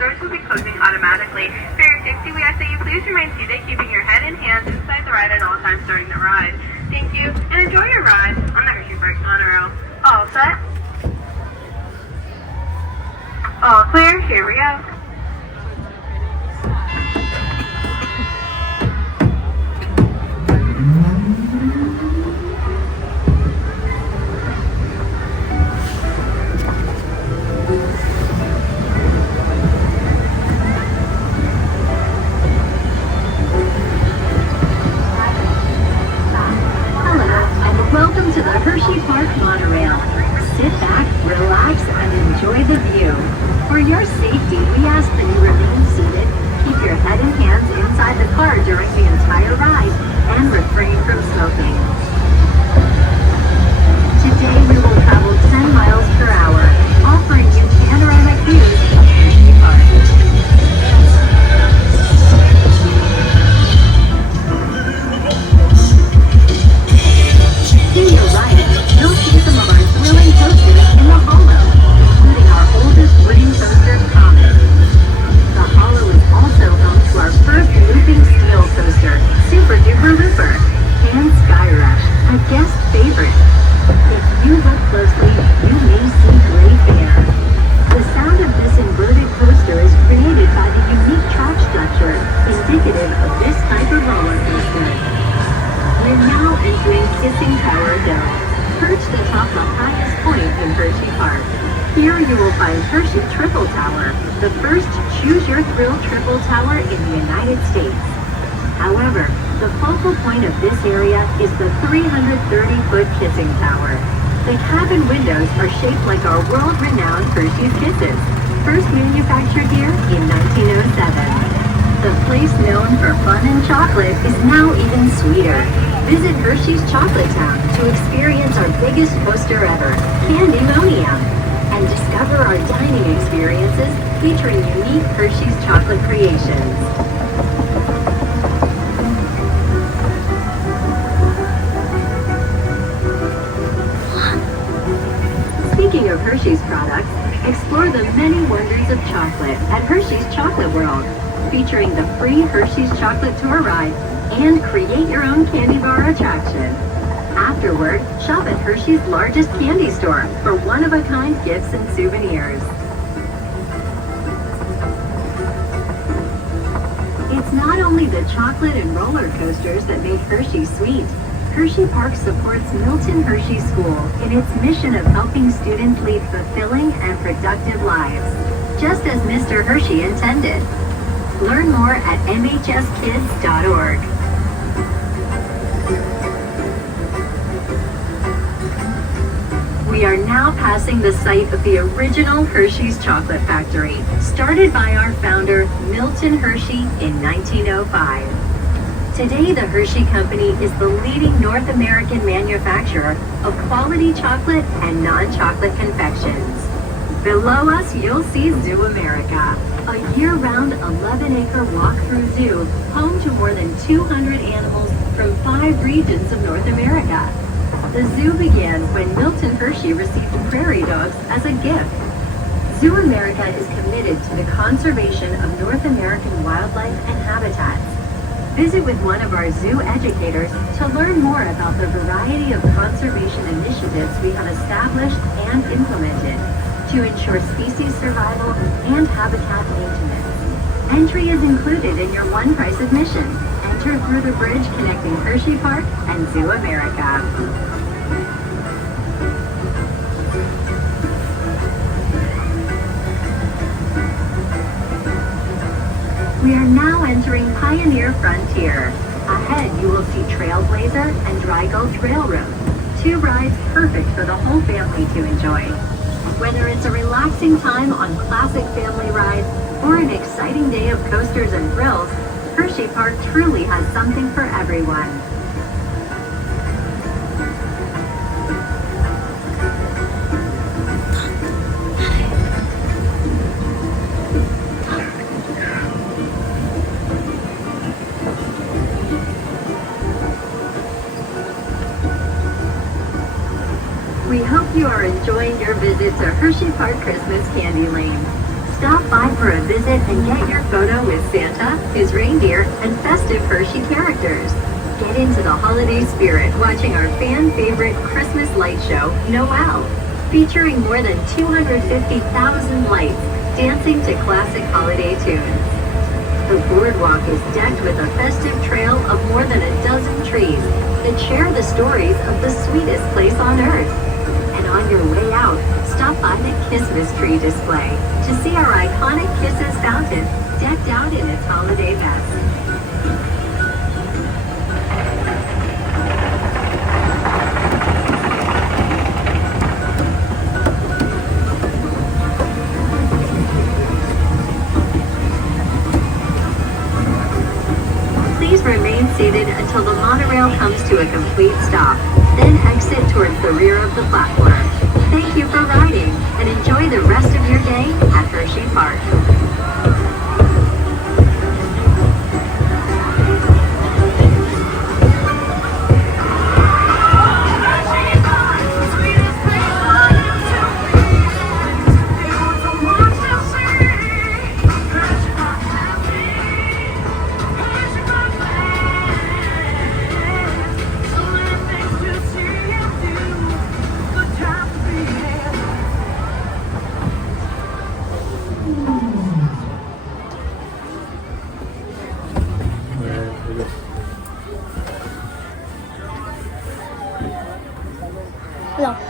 doors will be closing automatically. For your safety, we ask that you please remain seated, keeping your head and hands inside the ride at all times during the ride. Thank you, and enjoy your ride on the Hersheypark Monorail. All set? All clear, here we go. Welcome to the Hersheypark Monorail. Sit back, relax, and enjoy the view. For your safety, we ask that you remain seated, keep your head and hands inside the car during the entire ride, and refrain from smoking. Today we will travel 10 miles per hour, offering you panoramic views of Hersheypark. To your right, you'll see some of our thrilling coasters in the hollow, including our oldest wooden coaster, Comet. The hollow is also home to our first looping steel coaster, Super Duper Looper, and Sky Rush, a guest favorite. If you look closely, you may see great air. The sound of this inverted coaster is created by the unique track structure, indicative of this type of roller coaster. We're now entering Kissing Tower Dome, perched atop the highest point in Hersheypark. Here you will find Hershey Triple Tower, the first Choose Your Thrill Triple Tower in the United States. However, the focal point of this area is the 330-foot Kissing Tower. The cabin windows are shaped like our world-renowned Hershey's Kisses, first manufactured here in 1907. The place known for fun and chocolate is now even sweeter. Visit Hershey's Chocolate Town to experience our biggest coaster ever, Candymonium, and discover our dining experiences featuring unique Hershey's chocolate creations. Speaking of Hershey's products, explore the many wonders of chocolate at Hershey's Chocolate World, featuring the free Hershey's Chocolate Tour ride and create your own candy bar attraction. Afterward, shop at Hershey's largest candy store for one-of-a-kind gifts and souvenirs. It's not only the chocolate and roller coasters that make Hershey sweet. Hersheypark supports Milton Hershey School in its mission of helping students lead fulfilling and productive lives, just as Mr. Hershey intended. Learn more at mhskids.org. We are now passing the site of the original Hershey's Chocolate Factory, started by our founder, Milton Hershey, in 1905. Today, the Hershey Company is the leading North American manufacturer of quality chocolate and non-chocolate confections. Below us, you'll see ZooAmerica, a year-round 11-acre walk-through zoo home to more than 200 animals from 5 regions of North America. The zoo began when Milton Hershey received prairie dogs as a gift. ZooAmerica is committed to the conservation of North American wildlife and habitats. Visit with one of our zoo educators to learn more about the variety of conservation initiatives we have established and implemented to ensure species survival and habitat maintenance. Entry is included in your one price admission. Enter through the bridge connecting Hersheypark and ZooAmerica. We are now entering Pioneer Frontier. Ahead, you will see Trailblazer and Dry Gulch Railroad, 2 rides perfect for the whole family to enjoy. Whether it's a relaxing time on classic family rides or an exciting day of coasters and thrills, Hersheypark truly has something for everyone. We hope you are enjoying your visit to Hersheypark Christmas Candy Lane. Stop by for a visit and get your photo with Santa, his reindeer, and festive Hershey characters. Get into the holiday spirit watching our fan-favorite Christmas light show, Noel, featuring more than 250,000 lights dancing to classic holiday tunes. The boardwalk is decked with a festive trail of more than a dozen trees that share the stories of the sweetest place on earth. And on your way out, stop by the Christmas tree display to see our iconic Kisses fountain decked out in its holiday best. Please remain seated until the monorail comes to a complete stop, then exit towards the rear of the platform. Thank you for riding, and enjoy the rest of your day at Hershey Park. Look.